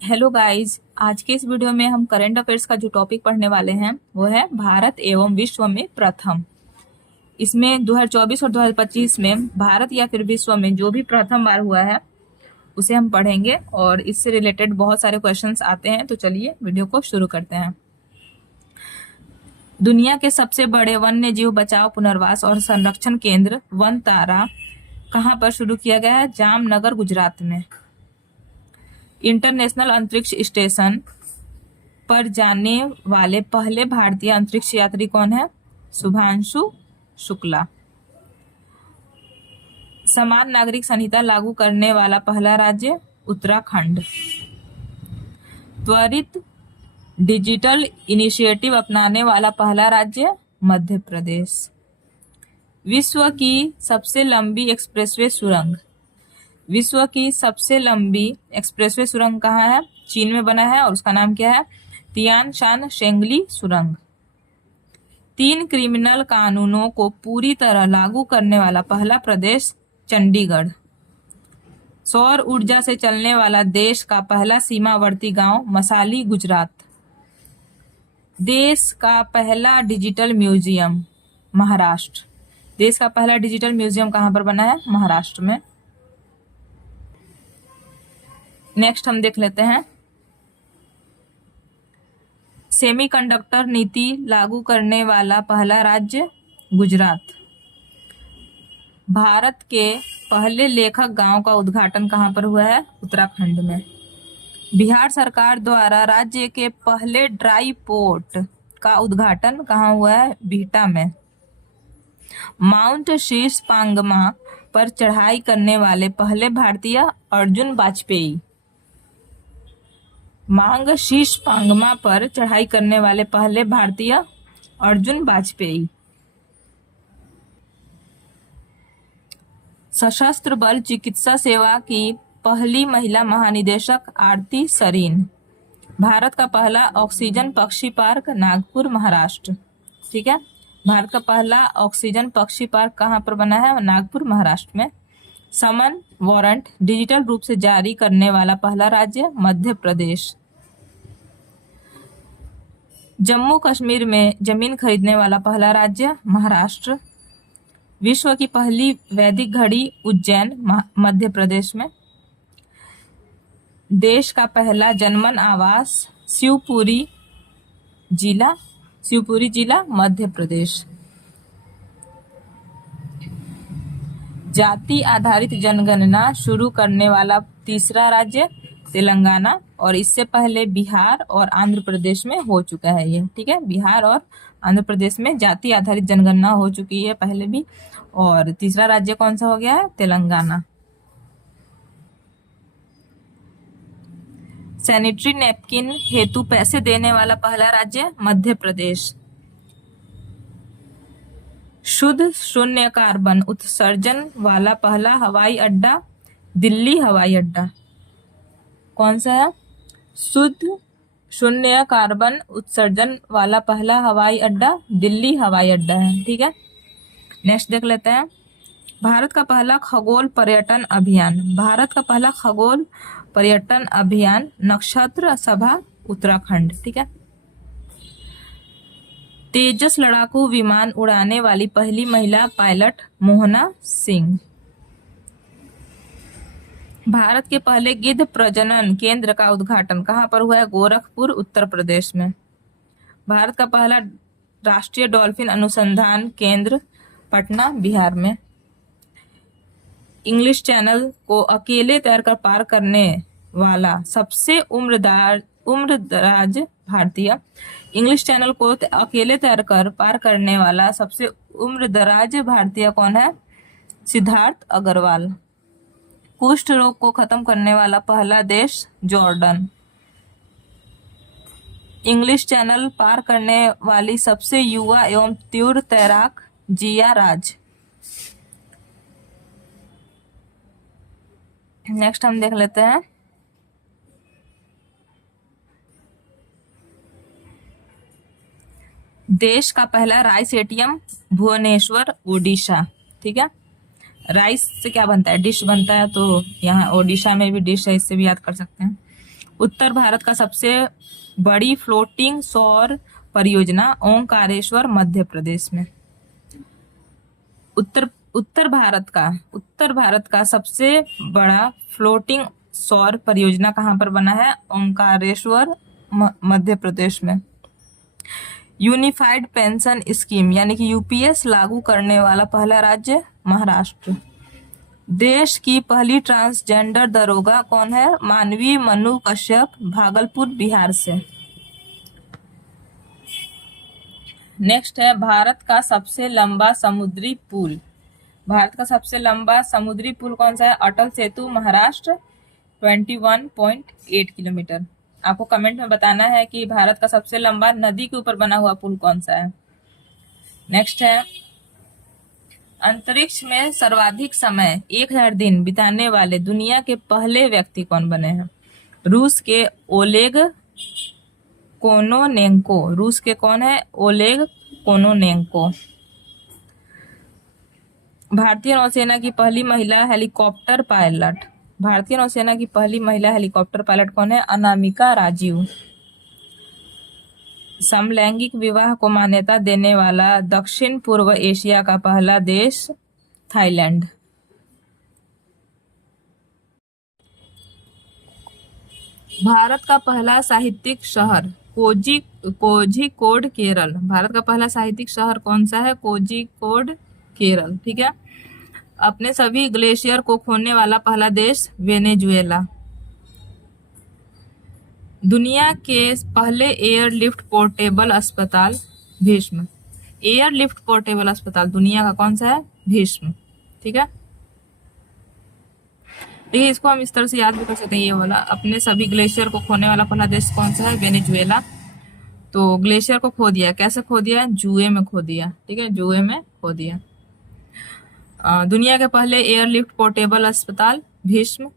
Hello guys, आज के इस वीडियो में हम करंट अफेयर्स का जो टॉपिक पढ़ने वाले हैं वो है भारत एवं विश्व में प्रथम। इसमें 2024 और 2025 में भारत या फिर विश्व में जो भी प्रथम बार हुआ है उसे हम पढ़ेंगे और इससे रिलेटेड बहुत सारे क्वेश्चंस आते हैं। तो चलिए वीडियो को शुरू करते हैं। दुनिया के सबसे बड़े वन्य जीव बचाव, पुनर्वास और संरक्षण केंद्र वनतारा कहाँ पर शुरू किया गया है? जामनगर, गुजरात में। इंटरनेशनल अंतरिक्ष स्टेशन पर जाने वाले पहले भारतीय अंतरिक्ष यात्री कौन है? शुभांशु शुक्ला। समान नागरिक संहिता लागू करने वाला पहला राज्य उत्तराखंड। त्वरित डिजिटल इनिशिएटिव अपनाने वाला पहला राज्य मध्य प्रदेश। विश्व की सबसे लंबी एक्सप्रेसवे सुरंग। विश्व की सबसे लंबी एक्सप्रेसवे सुरंग कहाँ है? चीन में बना है और उसका नाम क्या है? तियान शान शेंगली सुरंग। 3 क्रिमिनल कानूनों को पूरी तरह लागू करने वाला पहला प्रदेश चंडीगढ़। सौर ऊर्जा से चलने वाला देश का पहला सीमावर्ती गांव मसाली, गुजरात। देश का पहला डिजिटल म्यूजियम महाराष्ट्र। देश का पहला डिजिटल म्यूजियम कहाँ पर बना है? महाराष्ट्र में। नेक्स्ट हम देख लेते हैं, सेमीकंडक्टर नीति लागू करने वाला पहला राज्य गुजरात। भारत के पहले लेखक गांव का उद्घाटन कहां पर हुआ है? उत्तराखंड में। बिहार सरकार द्वारा राज्य के पहले ड्राई पोर्ट का उद्घाटन कहां हुआ है? बिहटा में। माउंट शीश पांगमा पर चढ़ाई करने वाले पहले भारतीय अर्जुन वाजपेयी। मांग शीश पांगमा पर चढ़ाई करने वाले पहले भारतीय अर्जुन वाजपेयी। सशस्त्र बल चिकित्सा सेवा की पहली महिला महानिदेशक आरती सरीन। भारत का पहला ऑक्सीजन पक्षी पार्क नागपुर, महाराष्ट्र। ठीक है, भारत का पहला ऑक्सीजन पक्षी पार्क कहाँ पर बना है? नागपुर, महाराष्ट्र में। समन वारंट डिजिटल रूप से जारी करने वाला पहला राज्य मध्य प्रदेश। जम्मू कश्मीर में जमीन खरीदने वाला पहला राज्य महाराष्ट्र। विश्व की पहली वैदिक घड़ी उज्जैन, मध्य प्रदेश में। देश का पहला जनमन आवास शिवपुरी जिला, मध्य प्रदेश। जाति आधारित जनगणना शुरू करने वाला तीसरा राज्य तेलंगाना, और इससे पहले बिहार और आंध्र प्रदेश में हो चुका है ये। ठीक है, बिहार और आंध्र प्रदेश में जाति आधारित जनगणना हो चुकी है पहले भी। और तीसरा राज्य कौन सा हो गया है? तेलंगाना। सैनिटरी नैपकिन हेतु पैसे देने वाला पहला राज्य मध्य प्रदेश। शुद्ध शून्य कार्बन उत्सर्जन वाला पहला हवाई अड्डा दिल्ली हवाई अड्डा। कौन सा है? शुद्ध शून्य कार्बन उत्सर्जन वाला पहला हवाई अड्डा दिल्ली हवाई अड्डा है। ठीक है, नेक्स्ट देख लेते हैं, भारत का पहला खगोल पर्यटन अभियान। भारत का पहला खगोल पर्यटन अभियान नक्षत्र सभा, उत्तराखंड। ठीक है, तेजस लड़ाकू विमान उड़ाने वाली पहली महिला पायलट मोहना सिंह। भारत के पहले गिद्ध प्रजनन केंद्र का उद्घाटन कहाँ पर हुआ है? गोरखपुर, उत्तर प्रदेश में। भारत का पहला राष्ट्रीय डॉल्फिन अनुसंधान केंद्र पटना, बिहार में। इंग्लिश चैनल को अकेले तैरकर पार करने वाला सबसे उम्रदराज भारतीय। इंग्लिश चैनल को अकेले तैरकर पार करने वाला सबसे उम्रदराज भारतीय कौन है? सिद्धार्थ अग्रवाल। कुष्ठ रोग को खत्म करने वाला पहला देश जॉर्डन। इंग्लिश चैनल पार करने वाली सबसे युवा एवं तीव्र तैराक जिया राज। नेक्स्ट हम देख लेते हैं, देश का पहला राइस एटीएम भुवनेश्वर, ओडिशा। ठीक है, राइस से क्या बनता है? डिश बनता है, तो यहाँ ओडिशा में भी डिश है, इससे भी याद कर सकते हैं। उत्तर भारत का सबसे बड़ी फ्लोटिंग सौर परियोजना ओंकारेश्वर मध्य प्रदेश में। उत्तर उत्तर भारत का सबसे बड़ा फ्लोटिंग सौर परियोजना कहाँ पर बना है? ओंकारेश्वर मध्य प्रदेश में। यूनिफाइड पेंशन स्कीम यानी कि यूपीएस लागू करने वाला पहला राज्य महाराष्ट्र। देश की पहली ट्रांसजेंडर दरोगा कौन है? मानवी मनु कश्यप, भागलपुर बिहार से। नेक्स्ट है भारत का सबसे लंबा समुद्री पुल। भारत का सबसे लंबा समुद्री पुल कौन सा है? अटल सेतु, महाराष्ट्र, 21.8 किलोमीटर। आपको कमेंट में बताना है कि भारत का सबसे लंबा नदी के ऊपर बना हुआ पुल कौन सा है। नेक्स्ट है अंतरिक्ष में सर्वाधिक समय 1000 दिन बिताने वाले दुनिया के पहले व्यक्ति कौन बने हैं? रूस के ओलेग कोनोनेंको। रूस के कौन है? Oleg Kononenko. भारतीय नौसेना की पहली महिला हेलीकॉप्टर पायलट। भारतीय नौसेना की पहली महिला हेलीकॉप्टर पायलट कौन है? अनामिका राजीव। समलैंगिक विवाह को मान्यता देने वाला दक्षिण पूर्व एशिया का पहला देश थाईलैंड। भारत का पहला साहित्यिक शहर कोझिकोड केरल। भारत का पहला साहित्यिक शहर कौन सा है? कोझिकोड केरल। ठीक है। अपने सभी ग्लेशियर को खोने वाला पहला देश वेनेजुएला। दुनिया के पहले एयरलिफ्ट पोर्टेबल अस्पताल भीष्म। एयरलिफ्ट पोर्टेबल अस्पताल दुनिया का कौन सा है? भीष्म। ठीक है। देखिए इसको हम इस तरह से याद भी कर सकते हैं, ये वाला अपने सभी ग्लेशियर को खोने वाला पहला देश कौन सा है? वेनेजुएला। तो ग्लेशियर को खो दिया, कैसे खो दिया? जुए में खो दिया। ठीक है, जुए में खो दिया। दुनिया के पहले एयरलिफ्ट पोर्टेबल अस्पताल भीष्म।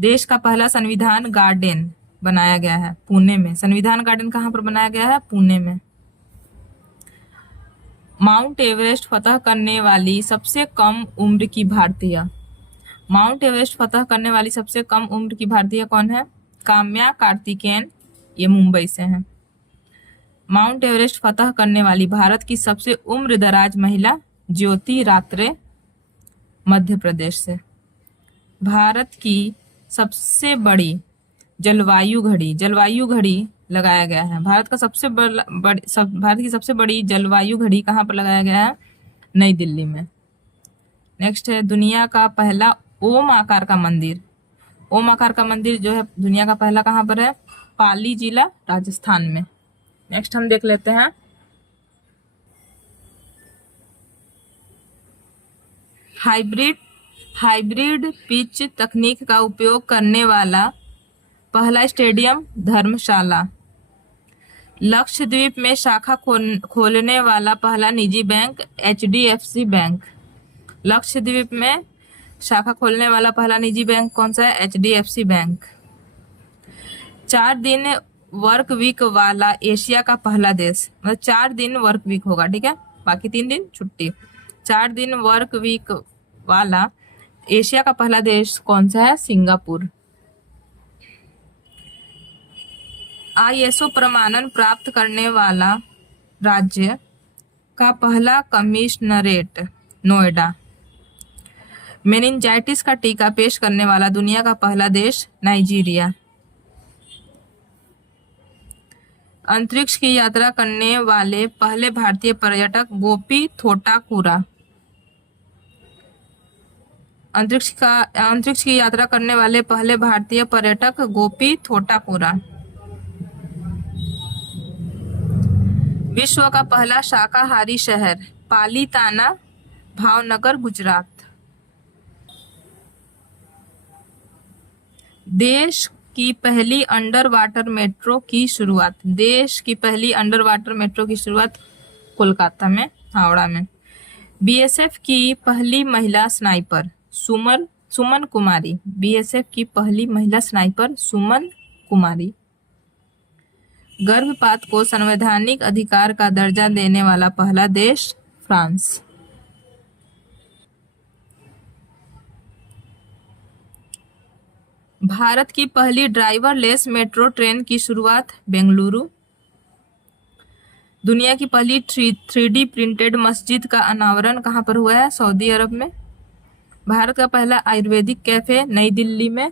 देश का पहला संविधान गार्डन बनाया गया है पुणे में। संविधान गार्डन कहाँ पर बनाया गया है? पुणे में। माउंट एवरेस्ट फतह करने वाली सबसे कम उम्र की भारतीय। माउंट एवरेस्ट फतह करने वाली सबसे कम उम्र की भारतीय कौन है? काम्या कार्तिकेयन, ये मुंबई से हैं। माउंट एवरेस्ट फतह करने वाली भारत की सबसे उम्रदराज महिला ज्योति रात्रे, मध्य प्रदेश से। भारत की सबसे बड़ी जलवायु घड़ी लगाया गया है। भारत की सबसे बड़ी जलवायु घड़ी कहाँ पर लगाया गया है? नई दिल्ली में। नेक्स्ट है दुनिया का पहला ओम आकार का मंदिर। ओम आकार का मंदिर जो है दुनिया का पहला कहाँ पर है? पाली जिला, राजस्थान में। नेक्स्ट हम देख लेते हैं हाइब्रिड पिच तकनीक का उपयोग करने वाला पहला स्टेडियम धर्मशाला। लक्षद्वीप में शाखा खोलने वाला पहला निजी बैंक HDFC बैंक। लक्षद्वीप में शाखा खोलने वाला पहला निजी बैंक कौन सा है? HDFC bank. 4 दिन वर्क वीक वाला एशिया का पहला देश, मतलब 4 दिन वर्क वीक होगा। ठीक है, बाकी 3 दिन छुट्टी। 4 दिन वर्क वीक वाला एशिया का पहला देश कौन सा है? सिंगापुर। ISO प्रमाणन प्राप्त करने वाला राज्य का पहला कमिश्नरेट नोएडा। मेनिंजाइटिस का टीका पेश करने वाला दुनिया का पहला देश नाइजीरिया। अंतरिक्ष की यात्रा करने वाले पहले भारतीय पर्यटक गोपी थोटाकुरा। अंतरिक्ष की यात्रा करने वाले पहले भारतीय पर्यटक गोपी थोटाकुरा। विश्व का पहला शाकाहारी शहर पालीताना, भावनगर, गुजरात। देश की पहली अंडर वाटर मेट्रो की शुरुआत। देश की पहली अंडर वाटर मेट्रो की शुरुआत कोलकाता में, हावड़ा में। BSF की पहली महिला स्नाइपर सुमन कुमारी। BSF की पहली महिला स्नाइपर सुमन कुमारी। गर्भपात को संवैधानिक अधिकार का दर्जा देने वाला पहला देश फ्रांस। भारत की पहली ड्राइवरलेस मेट्रो ट्रेन की शुरुआत बेंगलुरु। दुनिया की पहली 3D प्रिंटेड मस्जिद का अनावरण कहाँ पर हुआ है? सऊदी अरब में। भारत का पहला आयुर्वेदिक कैफे नई दिल्ली में।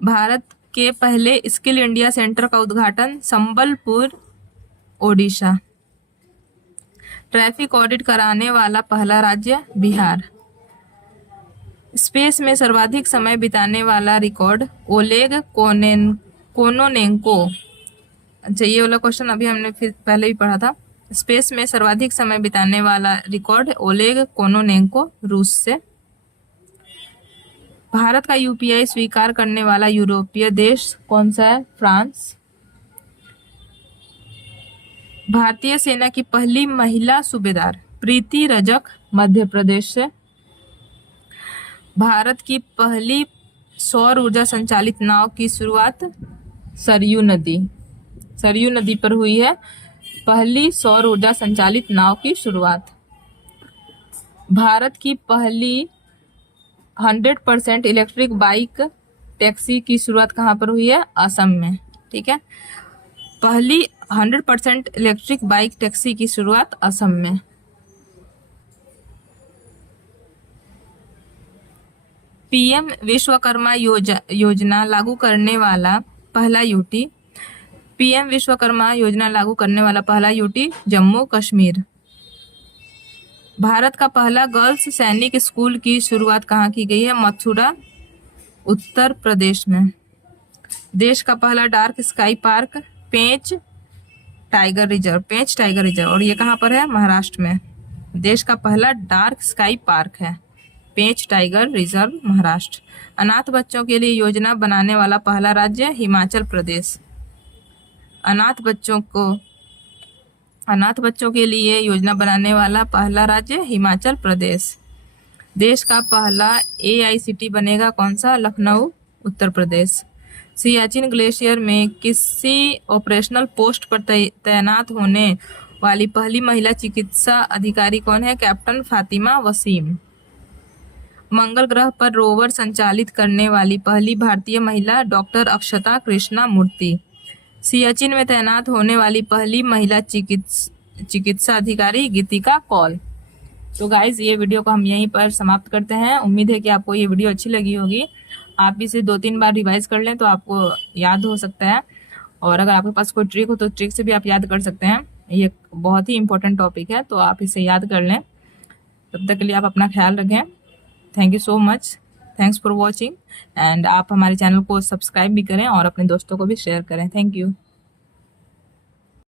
भारत के पहले स्किल इंडिया सेंटर का उद्घाटन संबलपुर, ओडिशा। ट्रैफिक ऑडिट कराने वाला पहला राज्य बिहार। स्पेस में सर्वाधिक समय बिताने वाला रिकॉर्ड ओलेग कोनोनेंको। अच्छा, ये वाला क्वेश्चन अभी हमने फिर पहले भी पढ़ा था। स्पेस में सर्वाधिक समय बिताने वाला रिकॉर्ड ओलेग कोनोनेंको, रूस से। भारत का यूपीआई स्वीकार करने वाला यूरोपीय देश कौन सा है? फ्रांस। भारतीय सेना की पहली महिला सूबेदार प्रीति रजक, मध्य प्रदेश से। भारत की पहली सौर ऊर्जा संचालित नाव की शुरुआत सरयू नदी पर हुई है। पहली सौर ऊर्जा संचालित नाव की शुरुआत। भारत की पहली 100% इलेक्ट्रिक बाइक टैक्सी की शुरुआत कहाँ पर हुई है? असम में। ठीक है, पहली 100% इलेक्ट्रिक बाइक टैक्सी की शुरुआत असम में। पीएम विश्वकर्मा योजना लागू करने वाला पहला यूटी। पीएम विश्वकर्मा योजना लागू करने वाला पहला यूटी जम्मू कश्मीर। भारत का पहला गर्ल्स सैनिक स्कूल की शुरुआत कहाँ की गई है? मथुरा, उत्तर प्रदेश में। देश का पहला डार्क स्काई पार्क पेंच टाइगर रिजर्व, और ये कहाँ पर है? महाराष्ट्र में। देश का पहला डार्क स्काई पार्क है पेंच टाइगर रिजर्व, महाराष्ट्र। अनाथ बच्चों के लिए योजना बनाने वाला पहला राज्य हिमाचल प्रदेश। अनाथ बच्चों के लिए योजना बनाने वाला पहला राज्य हिमाचल प्रदेश। देश का पहला AICT बनेगा कौन सा? लखनऊ, उत्तर प्रदेश। सियाचिन ग्लेशियर में किसी ऑपरेशनल पोस्ट पर तैनात होने वाली पहली महिला चिकित्सा अधिकारी कौन है? कैप्टन फातिमा वसीम। मंगल ग्रह पर रोवर संचालित करने वाली पहली भारतीय महिला डॉक्टर अक्षता कृष्णा मूर्ति। सियाचिन में तैनात होने वाली पहली महिला चिकित्सा अधिकारी गीतिका कौल। तो गाइज, ये वीडियो को हम यहीं पर समाप्त करते हैं। उम्मीद है कि आपको ये वीडियो अच्छी लगी होगी। आप इसे 2-3 बार रिवाइज कर लें तो आपको याद हो सकता है, और अगर आपके पास कोई ट्रिक हो तो ट्रिक से भी आप याद कर सकते हैं। ये बहुत ही इंपॉर्टेंट टॉपिक है, तो आप इसे याद कर लें। तब तक के लिए आप अपना ख्याल रखें। Thank you so much, thanks for watching, and आप हमारे चैनल को सब्सक्राइब भी करें और अपने दोस्तों को भी शेयर करें। Thank you.